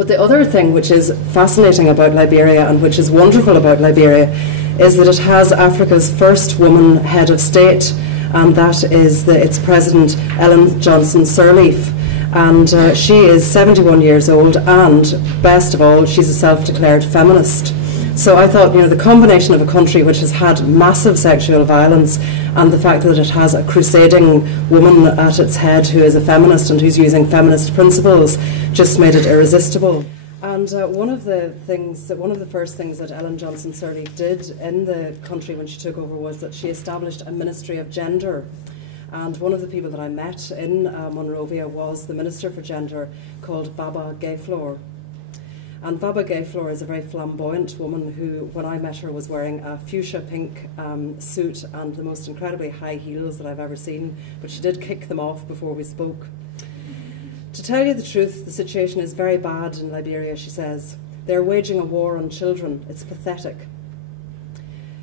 But the other thing which is fascinating about Liberia and which is wonderful about Liberia is that it has Africa's first woman head of state, and that is its president, Ellen Johnson Sirleaf. And she is 71 years old, and best of all, she's a self-declared feminist. So I thought, the combination of a country which has had massive sexual violence and the fact that it has a crusading woman at its head who is a feminist and who's using feminist principles just made it irresistible. And one of the first things that Ellen Johnson Sirleaf did in the country when she took over was that she established a Ministry of Gender. And one of the people that I met in Monrovia was the Minister for Gender, called Baba Gayflor. And Baba Gayflor is a very flamboyant woman who, when I met her, was wearing a fuchsia pink suit and the most incredibly high heels that I've ever seen, but she did kick them off before we spoke. To tell you the truth, the situation is very bad in Liberia, she says. They're waging a war on children. It's pathetic.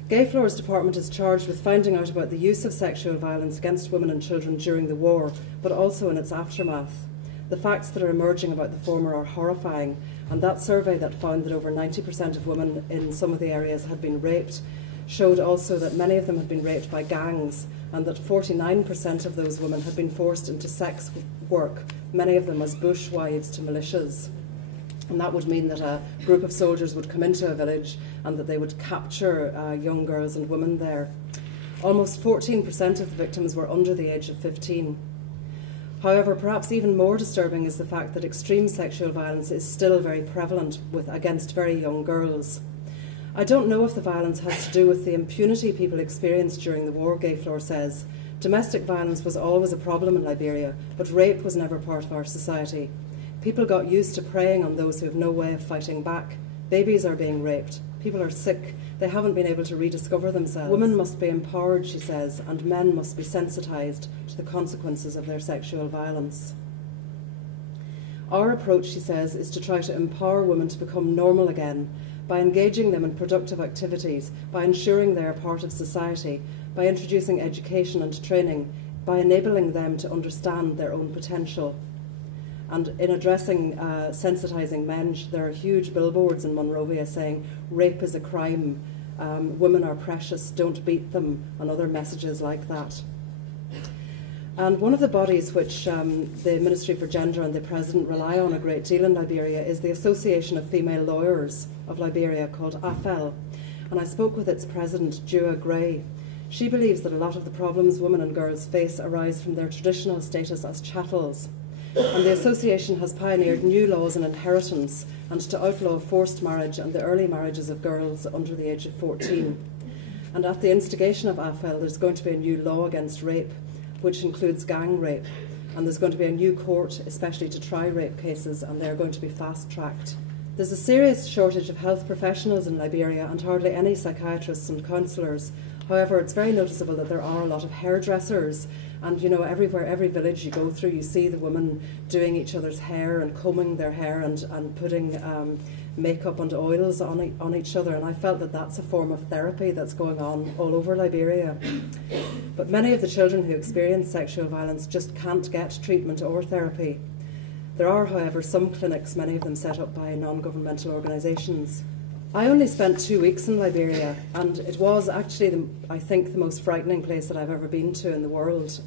Gayflor's department is charged with finding out about the use of sexual violence against women and children during the war, but also in its aftermath. The facts that are emerging about the former are horrifying, and that survey that found that over 90% of women in some of the areas had been raped showed also that many of them had been raped by gangs, and that 49% of those women had been forced into sex work, many of them as bushwives to militias. And that would mean that a group of soldiers would come into a village and that they would capture young girls and women there. Almost 14% of the victims were under the age of 15. However, perhaps even more disturbing is the fact that extreme sexual violence is still very prevalent against very young girls. I don't know if the violence has to do with the impunity people experienced during the war, Gayflor says. Domestic violence was always a problem in Liberia, but rape was never part of our society. People got used to preying on those who have no way of fighting back. Babies are being raped. People are sick. They haven't been able to rediscover themselves. Women must be empowered, she says, and men must be sensitised to the consequences of their sexual violence. Our approach, she says, is to try to empower women to become normal again by engaging them in productive activities, by ensuring they are part of society, by introducing education and training, by enabling them to understand their own potential. And in addressing sensitising men, there are huge billboards in Monrovia saying, rape is a crime, women are precious, don't beat them, and other messages like that. And one of the bodies which the Ministry for Gender and the President rely on a great deal in Liberia is the Association of Female Lawyers of Liberia, called AFEL. And I spoke with its president, Dua Gray. She believes that a lot of the problems women and girls face arise from their traditional status as chattels. And the association has pioneered new laws on inheritance and to outlaw forced marriage and the early marriages of girls under the age of 14. And at the instigation of AFEL, there's going to be a new law against rape, which includes gang rape. And there's going to be a new court, especially to try rape cases, and they're going to be fast-tracked. There's a serious shortage of health professionals in Liberia and hardly any psychiatrists and counsellors. However, it's very noticeable that there are a lot of hairdressers, and everywhere, every village you go through, you see the women doing each other's hair and combing their hair and putting makeup and oils on each other, and I felt that that's a form of therapy that's going on all over Liberia. But many of the children who experience sexual violence just can't get treatment or therapy. There are, however, some clinics, many of them set up by non-governmental organisations. I only spent 2 weeks in Liberia, and it was actually, I think, the most frightening place that I've ever been to in the world.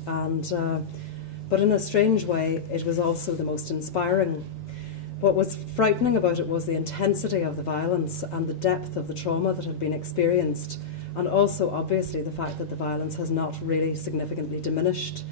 But in a strange way, it was also the most inspiring. What was frightening about it was the intensity of the violence and the depth of the trauma that had been experienced, and also, obviously, the fact that the violence has not really significantly diminished.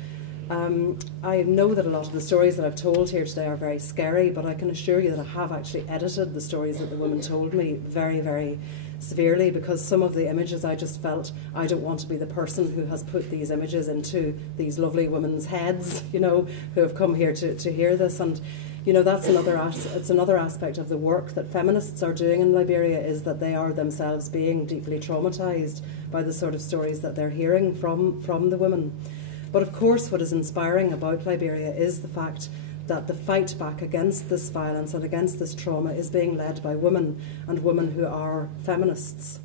I know that a lot of the stories that I've told here today are very scary, but I can assure you that I have actually edited the stories that the women told me very, very severely, because some of the images I just felt, I don't want to be the person who has put these images into these lovely women's heads, who have come here to hear this. And that's another aspect of the work that feminists are doing in Liberia, is that they are themselves being deeply traumatised by the sort of stories that they're hearing from the women. But of course, what is inspiring about Liberia is the fact that the fight back against this violence and against this trauma is being led by women, and women who are feminists.